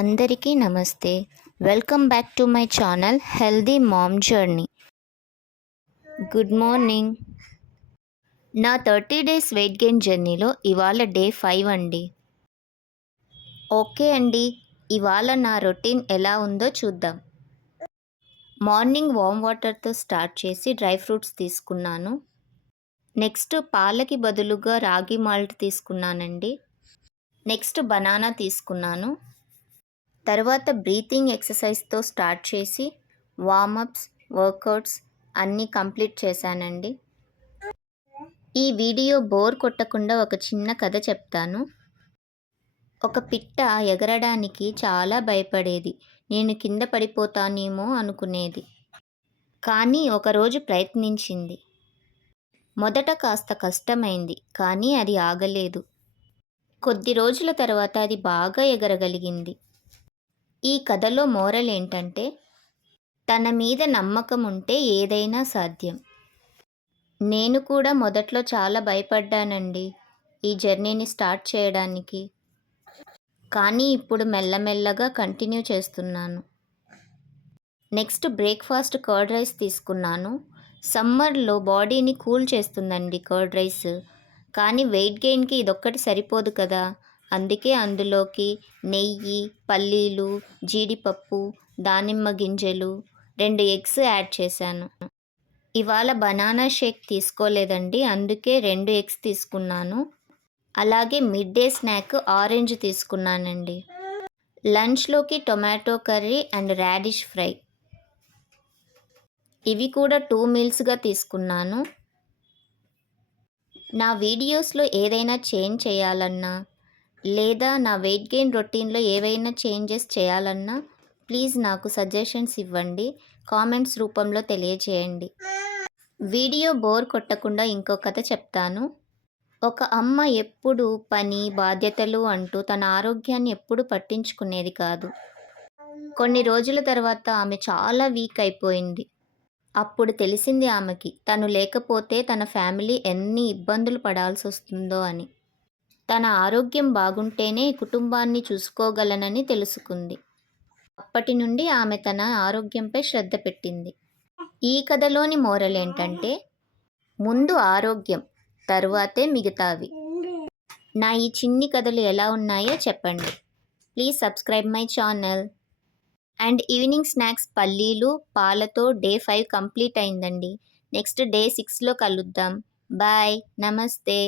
అందరికీ నమస్తే. Welcome back to my channel healthy mom journey. Good morning. నా 30 days weight gain జర్నీలో ఇవాళ డే 5 అండి. ఓకే అండి, ఇవాళ నా రొటీన్ ఎలా ఉందో చూద్దాం. మార్నింగ్ వామ్ వాటర్తో స్టార్ట్ చేసి డ్రై ఫ్రూట్స్ తీసుకున్నాను. నెక్స్ట్ పాలకి బదులుగా రాగి మాల్ట్ తీసుకున్నానండి. నెక్స్ట్ బనానా తీసుకున్నాను. తర్వాత బ్రీతింగ్ ఎక్సర్సైజ్తో స్టార్ట్ చేసి వార్మప్స్, వర్కౌట్స్ అన్నీ కంప్లీట్ చేశానండి. ఈ వీడియో బోర్ కొట్టకుండా ఒక చిన్న కథ చెప్తాను. ఒక పిట్ట ఎగరడానికి చాలా భయపడేది. నేను కింద పడిపోతానేమో అనుకునేది. కానీ ఒకరోజు ప్రయత్నించింది. మొదట కాస్త కష్టమైంది, కానీ అది ఆగలేదు. కొద్ది రోజుల తర్వాత అది బాగా ఎగరగలిగింది. ఈ కథలో మోరల్ ఏంటంటే, తన మీద నమ్మకం ఉంటే ఏదైనా సాధ్యం. నేను కూడా మొదట్లో చాలా భయపడ్డానండి ఈ జర్నీని స్టార్ట్ చేయడానికి. కానీ ఇప్పుడు మెల్లమెల్లగా కంటిన్యూ చేస్తున్నాను. నెక్స్ట్ బ్రేక్ఫాస్ట్ కర్డ్ రైస్ తీసుకున్నాను. సమ్మర్లో బాడీని కూల్ చేస్తుందండి కర్డ్ రైస్. కానీ వెయిట్ గెయిన్కి ఇదొక్కటి సరిపోదు కదా. అందుకే అందులోకి నెయ్యి, పల్లీలు, జీడిపప్పు, దానిమ్మ గింజలు, 2 ఎగ్స్ యాడ్ చేశాను. ఇవాళ బనానా షేక్ తీసుకోలేదండి, అందుకే 2 ఎగ్స్ తీసుకున్నాను. అలాగే మిడ్ డే స్నాక్ ఆరెంజ్ తీసుకున్నానండి. లంచ్లోకి tomato curry and radish fry. ఇవి కూడా 2 మీల్స్గా తీసుకున్నాను. నా వీడియోస్లో ఏదైనా చేంజ్ చేయాలన్నా లేదా నా వెయిట్ గెయిన్ రొటీన్లో ఏవైనా చేంజెస్ చేయాలన్నా ప్లీజ్ నాకు సజెషన్స్ ఇవ్వండి, కామెంట్స్ రూపంలో తెలియచేయండి. వీడియో బోర్ కొట్టకుండా ఇంకో కథ చెప్తాను. ఒక అమ్మ ఎప్పుడు పని, బాధ్యతలు అంటూ తన ఆరోగ్యాన్ని ఎప్పుడు పట్టించుకునేది కాదు. కొన్ని రోజుల తర్వాత ఆమె చాలా వీక్ అయిపోయింది. అప్పుడు తెలిసింది ఆమెకి తను లేకపోతే తన ఫ్యామిలీ ఎన్ని ఇబ్బందులు పడాల్సి వస్తుందో అని. తన ఆరోగ్యం బాగుంటేనే కుటుంబాన్ని చూసుకోగలనని తెలుసుకుంది. అప్పటి నుండి ఆమె తన ఆరోగ్యంపై శ్రద్ధ పెట్టింది. ఈ కథలోని మోరల్ ఏంటంటే, ముందు ఆరోగ్యం, తరువాతే మిగతావి. నా ఈ చిన్ని కథలు ఎలా ఉన్నాయో చెప్పండి. Please subscribe my channel. And evening snacks పల్లీలు, పాలతో డే 5 కంప్లీట్ అయిందండి. నెక్స్ట్ డే 6లో కలుద్దాం. బాయ్, నమస్తే.